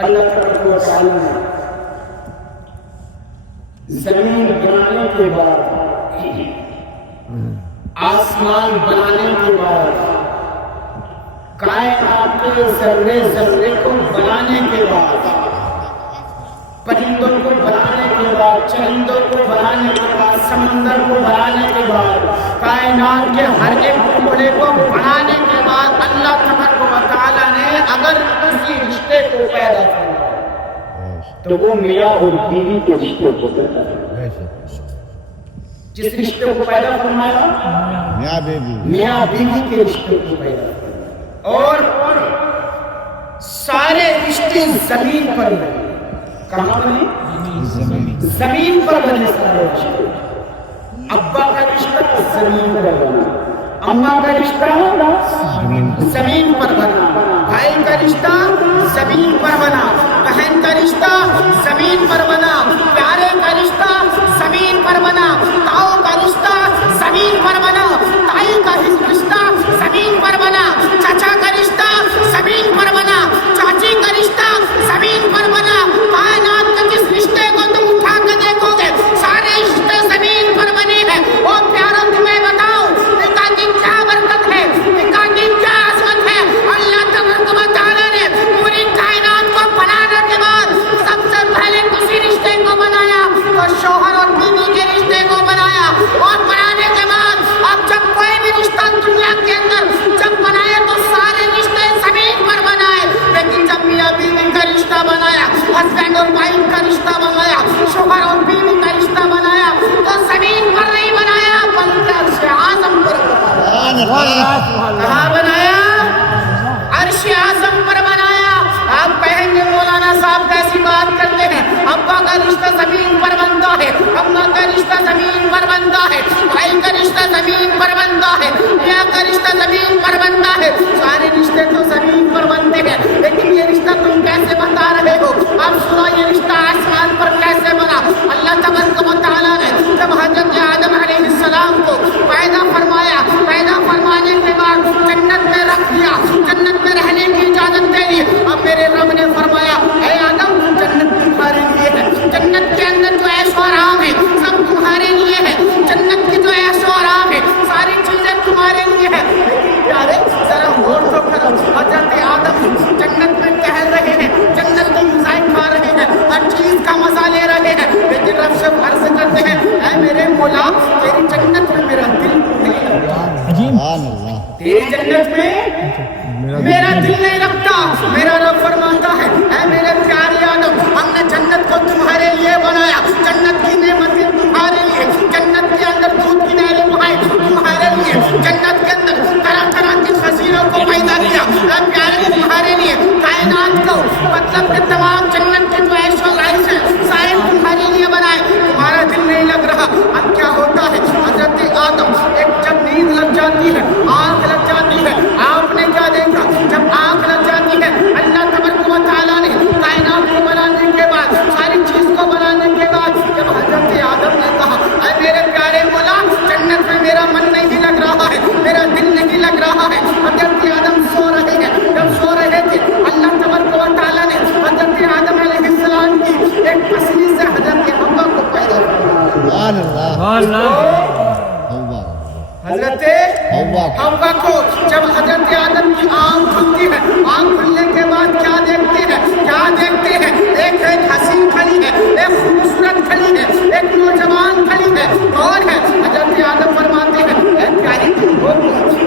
اللہ تبارک و تعالی نے زمین بنانے کے بعد، آسمان بنانے کے بعد، کائنات کے ذرے ذرے کو بنانے کے بعد، پرندوں کو بنانے کے بعد، چرندوں کو بنانے کے بعد، سمندر کو بنانے کے بعد، کائنات کے ہر ایک ٹکڑے کو بنانے کے بعد اللہ تبارک و تعالی نے اگر کسی رشتے کو پیدا کیا تو وہ میاں اور بیوی کے رشتے کو پیدا کیا۔ جس رشتے کو پیدا فرمایا میاں بیوی کے رشتے کو پیدا کیا، اور سارے رشتے زمین پر بنے۔ کہاں بنے؟ زمین پر بنے سارے رشتے۔ ابا کا رشتہ زمین پر بنا، اماں کا رشتہ زمین پر بنا، بھائی کا رشتہ زمین پر بنا، بہن کا رشتہ زمین پر بنا، پیارے کا رشتہ زمین پر بنا، تاؤ کا رشتہ زمین پر بنا، تائی کا رشتہ زمین پر بنا، چچا کا رشتہ زمین پر بنا، چاچی کا رشتہ زمین پر بنا۔ کائنات کے جس رشتے کو تم اٹھا کے دیکھو گے سارے رشتے زمین پر بنے ہیں۔ اور پیاروں تمہیں بتاؤ نکاح کی کیا برکت ہے، نکاح کی کیا عظمت ہے۔ اللہ تبارک و تعالی نے پوری کائنات کو بنانے کے بعد سب سے پہلے کسی رشتے کو بنایا تو شوہر اور بیوی کے رشتے کو بنایا، اور بنانے کے بعد اب جب کوئی بھی رشتہ دنیا کے اندر جب بنائے تو سارے رشتے زمین پر بنائے، لیکن جب میاں بیوی کا رشتہ بنایا، ہسبینڈ اور وائف کا رشتہ بنایا، شوہر اور بیوی کا رشتہ بنایا تو زمین پر نہیں بنایا بلکہ عرش اعظم پر بنایا۔ کہاں بنایا؟ عرش اعظم پر بنایا۔ آپ کہیں گے مولانا صاحب کیسی بات کرتے ہیں، ابا کا رشتہ زمین پر بنتا ہے، اماں کا رشتہ زمین پر بنتا ہے، بھائی کا رشتہ زمین پر بنتا ہے، میاں کا رشتہ زمین پر بنتا ہے، سارے رشتے تو زمین پر بنتے ہیں، لیکن یہ رشتہ تم کیسے بتا رہے ہو؟ اب سنو یہ رشتہ آسمان پر کیسے بنا۔ اللہ تبارک و تعالیٰ نے جب حضرت آدم علیہ السلام کو پیدا فرمایا، پیدا فرمانے کے بعد جنت میں رکھ دیا، جنت میں رہنے کی اجازت دے دی۔ اب میرے رب نے فرمایا اے آدم جنت تمہارے لیے ہے، جنت کے اندر جو عیش و آرام ہے سب تمہارے لیے ہے، جنت کی جو عیش و آرام ہے ساری چیزیں تمہارے لیے ہے۔ لیکن پیارے ذرا غور تو کرو، حضرت آدم جنت میں ٹہل رہے ہیں، جنت کی غذائیں کھا رہے ہیں، ہر چیز کا مزہ لے رہے ہیں، لیکن رب سے عرض کرتے ہیں اے میرے مولا تیری جنت میں میرا دل نہیں لگتا، تیری جنت میں میرا دل نہیں لگتا۔ میرا رب فرماتا ہے اے میرے پیارے آدم ہم نے جنت کو تمہارے لیے بنایا، جنت کی نعمتیں تمہارے لیے، جنت کے اندر دودھ کی نہریں بہائیں تمہارے لیے، جنت کے اندر طرح طرح کی خزینوں کو پیدا کیا اے پیارے تمہارے لیے، کائنات کو مطلب کہ تمام جنت کے جو عیش و عائش ہے سارے تمہارے لیے بنائے، تمہارا دل نہیں لگ رہا۔ اب کیا ہوتا ہے حضرت آدم ایک جب نیند لگ جاتی ہے، آنکھ لگ جاتی ہے، آپ نے کیا دیکھا جب آنکھ لگ جاتی ہے اللہ تبارک و تعالیٰ نے کائنات کو بنانے کے بعد ساری چیز کو بنانے کے بعد جب حضرت آدم نے کہا اے میرے پیارے مولا جنت میں میرا من نہیں لگ رہا ہے، میرا دل نہیں لگ رہا ہے۔ حضرت آدم سو رہے ہیں، جب سو رہے تھے اللہ تبارک و تعالیٰ نے حضرت آدم علیہ السلام کی ایک پسلی سے حضرت حوا کو پیدا کیا۔ حضرت حوا کو جب حضرت آدم کی آنکھ کھلتی ہے، آنکھ کھلنے کے بعد کیا دیکھتے ہیں؟ کیا دیکھتے ہیں؟ ایک حسین کھڑی ہے، ایک خوبصورت کھڑی ہے، ایک نوجوان کھڑی ہے، کون ہے؟ حضرت آدم فرماتے ہیں اے پیاری تم ہو،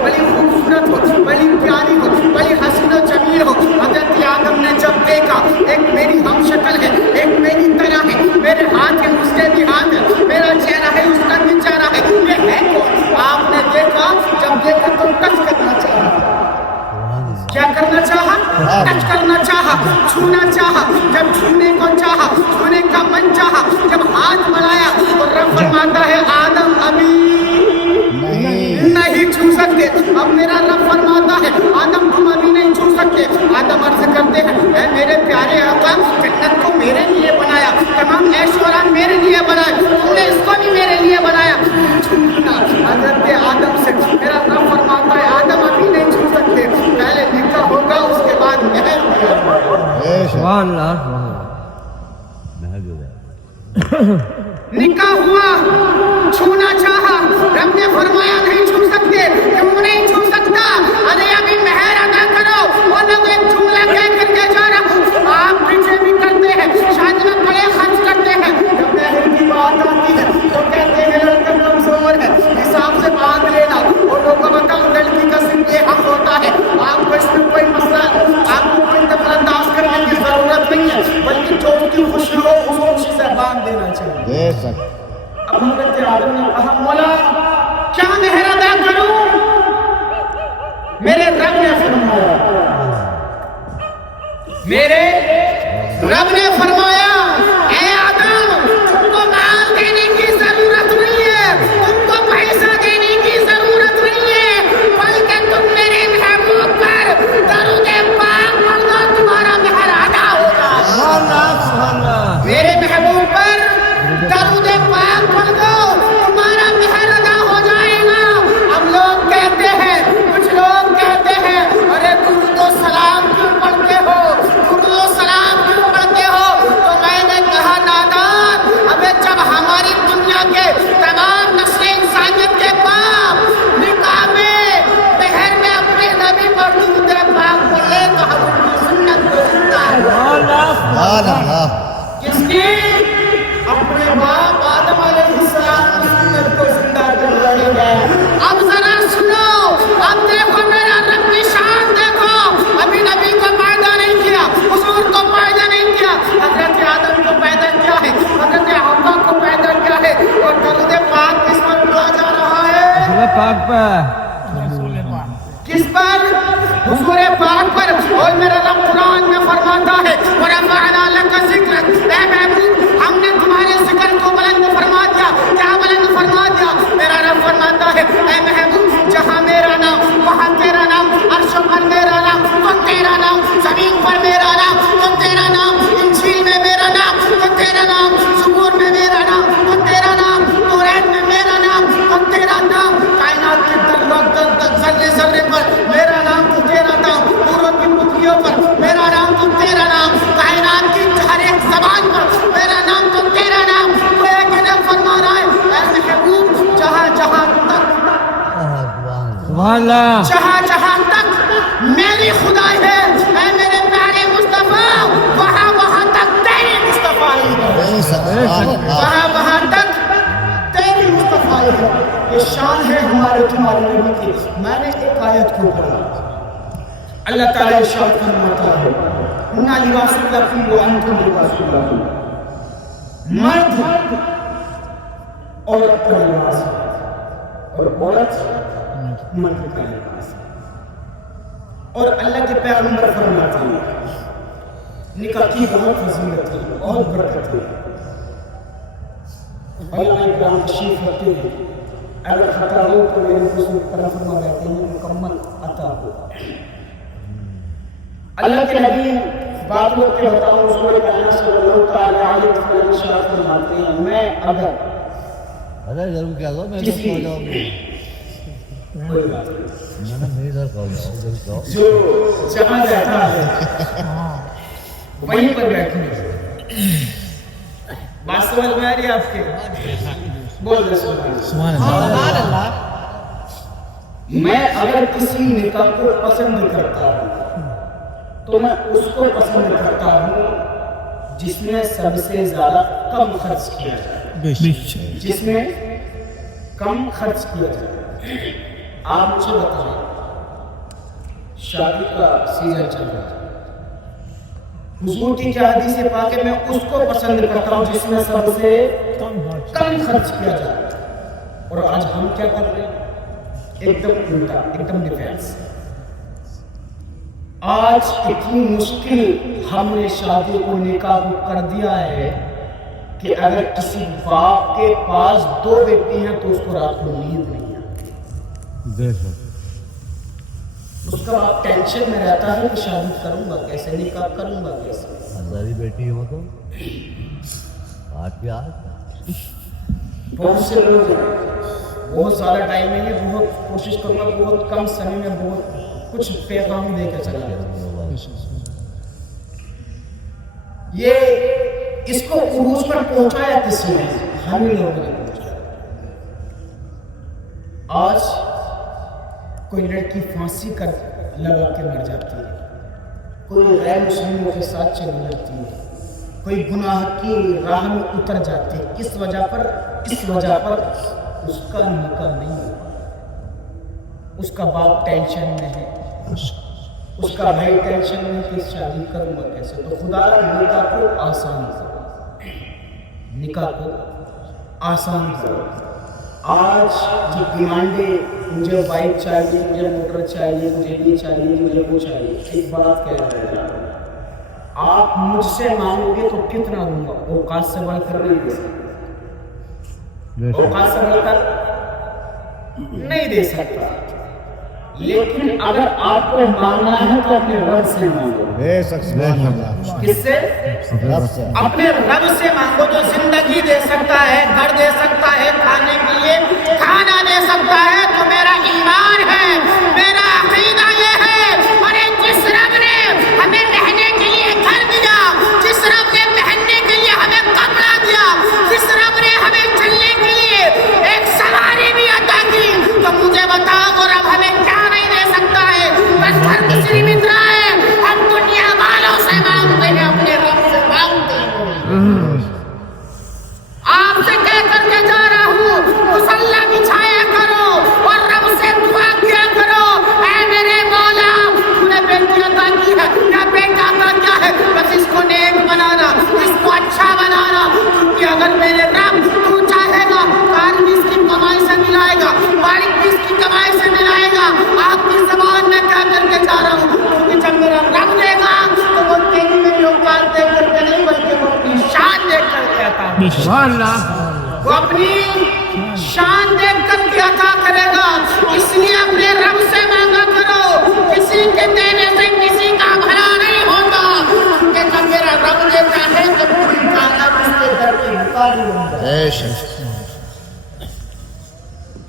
بڑی خوبصورت ہو، بڑی پیاری ہو، بڑی حسین و جمیل ہو۔ حضرت آدم نے جب دیکھا ایک میری ہم شکل ہے، ایک میری طرح ہے، میرے ہاتھ ہے اس کے بھی ہاتھ ہے، میرا چہرہ ہے اس کا بھی چہرہ ہے، یہ ہے کون؟ آپ نے دیکھا، جب دیکھا تو ٹچ کرنا چاہا۔ کیا کرنا چاہا؟ ٹچ کرنا چاہا، چھونا چاہا۔ جب چھونے کو چاہا، چھونے کا من چاہا، جب ہاتھ بڑھایا تو رب فرماتا ہے آدم ابھی نہیں چھو سکتے۔ اب میرا رب فرماتا ہے آدم تم ابھی نہیں چھو سکتے۔ آدم عرض کرتے ہیں اے میرے پیارے آقا جنت کو میرے لیے بنایا، تمام عیش و آرام میرے لیے بنایا، تم نے اس کو بھی میرے لیے بنایا۔ حضرت آدم سے میرا رب فرماتا ہے آدم ابھی نہیں چھو سکتے، پہلے نکاح ہوگا اس کے بعد محل سبحان اللہ نکاح ہوا چھونا چاہا رب نے فرمایا نہیں چھو سکتے کیوں نہیں چھو سکتا ارے ابھی مہر ادا کرو وہ لوگ ایک جملہ کہہ کر کے جا رہا آپ پیچھے بھی کرتے ہیں شادی میں بڑے خرچ کرتے ہیں جب مہر کی بات آتی ہے تو کہتے ہیں لڑکا کمزور ہے حساب سے باندھ لینا اور لوگوں کو بتاؤ لڑکی کا صرف یہ حق ہوتا ہے آپ کو اس میں کوئی مسئلہ آپ کو کوئی دخل انداز کرنے کی ضرورت نہیں ہے بلکہ جو کی خوشی ہو اس خوشی سے باندھ دینا چاہیے اب حضرت آدم نے کہا مولا کیا مہر ادا کروں میرے رب نے فرمایا اے آدم تم کو مال دینے کی ضرورت نہیں ہے تم کو پیسہ دینے کی ضرورت نہیں ہے بلکہ تم میرے محبوب پر درود پاک پڑھ دو تمہارا مہر ادا ہوگا میرے محبوب پر درود پاک پڑھ دو تمہارا مہر ادا ہو جائے گا اب لوگ کہتے ہیں کچھ لوگ کہتے ہیں ارے درود و سلام کیوں پڑھتے ہو درود و سلام کیوں پڑھتے ہو تو میں نے کہا نادان ابے جب ہماری دنیا کے تمام نسل انسانیت کے باپ نکاح میں مہر میں اپنے نبی پر درود پاک پڑھے تو ہم ان کی سنت کو زندہ کس کی اپنے باپ آدم علیہ السلام کی سنت کو زندہ کر رہے ہیں اب ذرا سنو اب دیکھو میرا رب کی شان دیکھو ابھی نبی کو پیدا نہیں کیا حضور کو پیدا نہیں کیا حضرت آدم کو پیدا کیا ہے حضرت حوا کو پیدا کیا ہے اور درود پاک کس پر پڑھا جا رہا ہے پاک پر کس پر حضور پاک پر اور میرا رب قرآن میں فرماتا ہے وَرَفَعْنَا لَكَ ذِكْرَكَ اے محبوب ہم نے تمہارے ذکر کو بلند فرما دیا کیا بلند فرما دیا میرا رب فرماتا ہے اے محبوب جہاں میرا نام وہاں تیرا نام عرش پر میرا نام تو تیرا نام زمین پر میرا نام تو تیرا نام انجیل میں میرا نام تو تیرا نام زبور میں میرا نام تو تیرا نام توریت میں میرا نام تو تیرا نام کائنات کے ذرے ذرے پر میرا نام تو تیرا نام نوروں کی پتلیوں پر میرا نام تو تیرا نام کائنات کی ہر ایک زبان پر میرا نام تو تیرا نام تو ایک نام فرما رہا ہے اے محبوب جہاں جہاں تک جہاں جہاں تک میری خدائی ہے اے میرے پیارے مصطفیٰ وہاں وہاں تک تیری مصطفیٰ ہے وہاں وہاں تک تیری مصطفیٰ ہے یہ شان ہے ہمارے تمہارے نبی کی میں نے ایک آیت کو پڑھا اللہ تعالیٰ ارشاد فرماتا ہے اِنَّا لِبَاسُ لَكُمْ وَأَنْتُمْ لِبَاسُ لَكُمْ مرد عورت کا لباس ہے اور عورت مرد کا لباس ہے اور اللہ کے پیغمبر فرماتے ہیں نکاح کی بہت فضیلت ہے بہت برکت ہے علماء کرام تشریف رکھتے ہیں اگر خطا ہو تو میرے رسول کرم فرما رہتے ہیں مکمل عطا ہو اللہ کے نبی بات کو کہ بتاؤں رسول اللہ صلی اللہ تعالی علیہ وسلم ارشاد فرماتے ہیں میں اگر ضرور کیا دو میں کسی جو جہاں رہتا ہے وہیں پر بیٹھیں بات سمجھ میں آ رہی ہے آپ کے بول رہے سبحان اللہ میں اگر کسی نکاح کو پسند کرتا ہوں تو میں اس کو پسند کرتا ہوں جس میں سب سے زیادہ کم خرچ کیا جائے جس میں کم خرچ کیا جائے آپ مجھے بتائیں شادی کا سیزن چل رہا ہے حضور کی کیا حدیث پاک ہے میں اس کو پسند کرتا ہوں جس میں سب سے کم خرچ کیا جائے اور آج ہم کیا کر رہے ہیں ایک دم الٹا ایک دم ڈیفینس آج اتنی مشکل ہم نے شادی کو نکاح کو کر دیا ہے کہ اگر کسی باپ کے پاس 2 بیٹی ہیں تو اس کو رات کو نیند نہیں آتی اس کا باپ ٹینشن میں رہتا ہے کہ شادی کروں گا کیسے نکاح کروں گا کیسے ہزاری بیٹی ہو تو آج کے آج بہت سے لوگ بہت زیادہ ٹائم نہیں ہے بہت کوشش کروں گا بہت کم سمے میں بہت کچھ پیغام دے کے چلا جاتا یہ اس کو عروج پر پہنچایا کس نے؟ ہمیں لوگوں نے پہنچایا۔ آج کوئی لڑکی پھانسی کر لگا کے مر جاتی ہے، کوئی غیر مسلموں کے ساتھ چلی جاتی ہے، کوئی گناہ کی راہ میں اتر جاتی ہے۔ اس وجہ پر اس کا نکاح نہیں ہوا، اس کا باپ ٹینشن میں ہے، اس کا بھائی ٹینشن میں کہ شادی کروں گا کیسے۔ تو خدا نکاح کو آسان کرو، نکاح کو آسان کرو۔ آج جو ڈیمانڈیں، مجھے بائک چاہیے، مجھے موٹر چاہیے، مجھے یہ چاہیے، مجھے وہ چاہیے، ایک بات کہہ رہا ہے، آپ مجھ سے مانگو گے تو کتنا دوں گا؟ اوقات سے بڑھ کر نہیں دے سکتا، اوقات سے بڑھ کر نہیں دے سکتا، لیکن اگر آپ کو مانگنا ہے تو اپنے رب سے مانگو۔ کس سے؟ اپنے رب سے مانگو، جو زندگی دے سکتا ہے، گھر دے سکتا ہے، کھانے کے لیے کھانا دے سکتا ہے۔ تو میرا ایمان ہے، میرا عقیدہ یہ ہے، اور جس رب نے ہمیں رہنے کے لیے گھر دیا، جس رب نے پہننے کے لیے ہمیں کپڑا دیا، جس رب نے ہمیں چلنے کے لیے ایک سواری بھی عطا کی، تو مجھے بتاؤ وہ رب ہمیں کیا نہیں دے سکتا ہے؟ بس ہر کسی مترا ہے، ہم دنیا والوں سے مانگتے ہیں، اپنے رب سے مانگتے ہیں۔ آپ سے کہہ کر کے جا رہا ہوں، مصلی بچھایا کرو اور رب سے دعا کیا کرو، اے میرے مولا، تو نے بیٹی عطا کی ہے یا بیٹا عطا کیا ہے، بس اس کو نیک بنانا، اس کو اچھا بنانا، کیونکہ اگر میرے رب تو چاہے گا، کار بھی اس کی کمائی سے ملائے گا، مالک بھی اس کی کمائی سے ملائے گا۔ آپ کی زبان میں کہہ کر کے جا رہا ہوں، کیونکہ جب میرا رب دے گا تو وہ تیری میری اوقات دے کر کے نہیں، بلکہ وہ اپنی شان دے کر کے عطا کرے گا، وہ اپنی شان دیکھ کر کے عطا کرے گا۔ اس لیے اپنے رب سے مانگا کرو، کسی کے دینے سے کسی کا بھلا نہیں ہوتا، کیونکہ جب میرا رب دیتا ہے تو پوری کائنات اس کے در کی بھکاری ہوتا ہے۔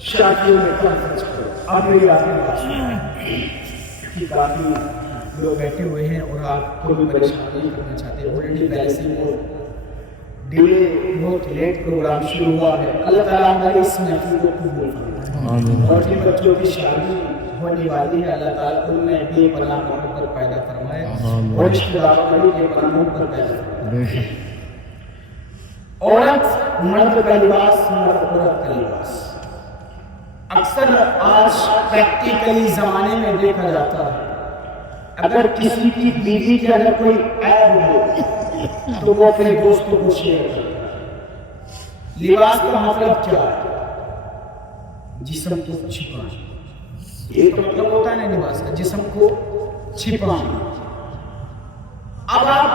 شادیوں میں کانفرنس کرو، اب میری آگے بات کہ کافی لوگ بیٹھے ہوئے ہیں اور آپ کو بھی پریشان نہیں کرنا چاہتے، آلریڈی پہلے سے وہ ڈیلے بہت لیٹ پروگرام شروع ہوا ہے۔ اللہ تعالیٰ ہماری اس محفل کو قبول فرمائے، اور جن بچوں کی شادی ہونے والی ہے اللہ تعالیٰ ان میں بے پناہ محبت پیدا فرمائے، اور رشتہ داروں میں بھی بے پناہ محبت پیدا فرمائے۔ عورت مرد کا لباس، مرد عورت کا لباس۔ اکثر آج پریکٹیکلی زمانے میں دیکھا جاتا ہے، اگر کسی کی بیوی کے اندر کوئی عیب ہو تو وہ اپنے دوستوں کو شیئر کرتا ہے۔ لباس کا مطلب کیا ہے؟ جسم کو چھپانا، یہ تو مطلب ہوتا ہے نا لباس کا، جسم کو چھپانا۔ اب آپ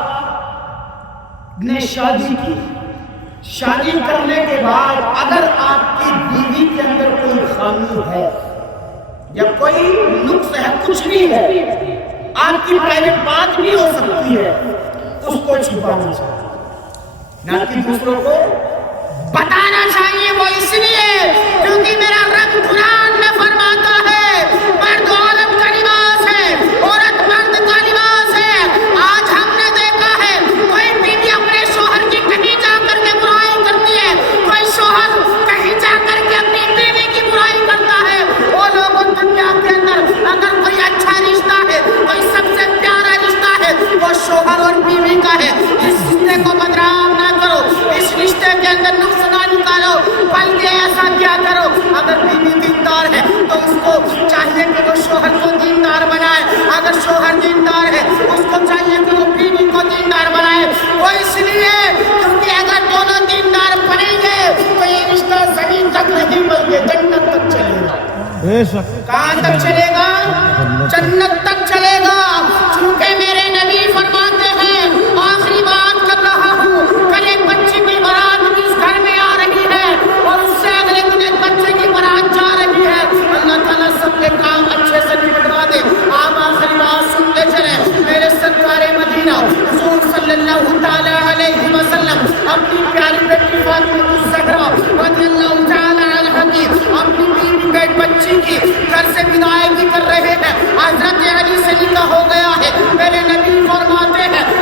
نے شادی کی، شادی کرنے کے بعد اگر آپ کی بیوی کے اندر کوئی خامی ہے یا کوئی نقص ہے، کچھ بھی ہے، آپ کی پرائیویٹ بات بھی ہو سکتی ہے، اس کو چھپانا چاہیے، نہ کہ دوسروں کو بتانا چاہیے۔ وہ اس لیے کیونکہ میرا رب قرآن میں فرماتا ہے، مرد عورت کا لباس ہے، عورت مرد کا لباس ہے۔ آج ہم نے دیکھا ہے کوئی بیوی اپنے شوہر کی کہیں جا کر کے برائی کرتی ہے، کوئی شوہر کہیں جا کر کے اپنی بیوی کی برائی کرتا ہے۔ وہ لوگوں دنیا کے اندر اگر کوئی اچھا رشتہ ہے، کوئی سب سے پیارا رشتہ ہے، وہ شوہر اور بیوی کا ہے۔ اس رشتے کو بدنام نہ کرو، اس رشتے کے اندر نقص نہ نکالو، بلکہ ایسا کیا کرو، اگر بیوی دیندار ہے تو اس کو چاہیے کہ وہ شوہر کو دیندار بنائے، اگر شوہر دیندار ہے اس کو چاہیے کہ وہ بیوی کو دیندار بنائے۔ وہ اس لیے کیونکہ اگر دونوں دیندار بنیں گے تو یہ رشتہ زمین تک نہیں بلکہ جنت تک چلے گا۔ کہاں تک چلے گا؟ جنت تک چلے گا۔ چونکہ میرے نبی فرماتے ہیں، آخری بات کر رہا ہوں، کل ایک بچے کی بارات اس گھر میں آ رہی ہے اور اس سے اگلے دن ایک بچے کی بارات جا رہی ہے۔ اللہ تعالیٰ سب کے کام اچھے سے نپٹوا دے۔ آپ آخری بات سنتے چلیں، میرے سرکار مدینہ حضور صلی اللہ تعالیٰ علیہ وسلم اپنی پیاری بیٹی فاطمہ الزہرا رضی اللہ تعالیٰ عنہا کی اپنی بیوی بیٹی بچی کی گھر سے وداعی کر رہے ہیں۔ حضرت علی سے نکاح ہو گیا ہے۔ میرے نبی فرماتے ہیں،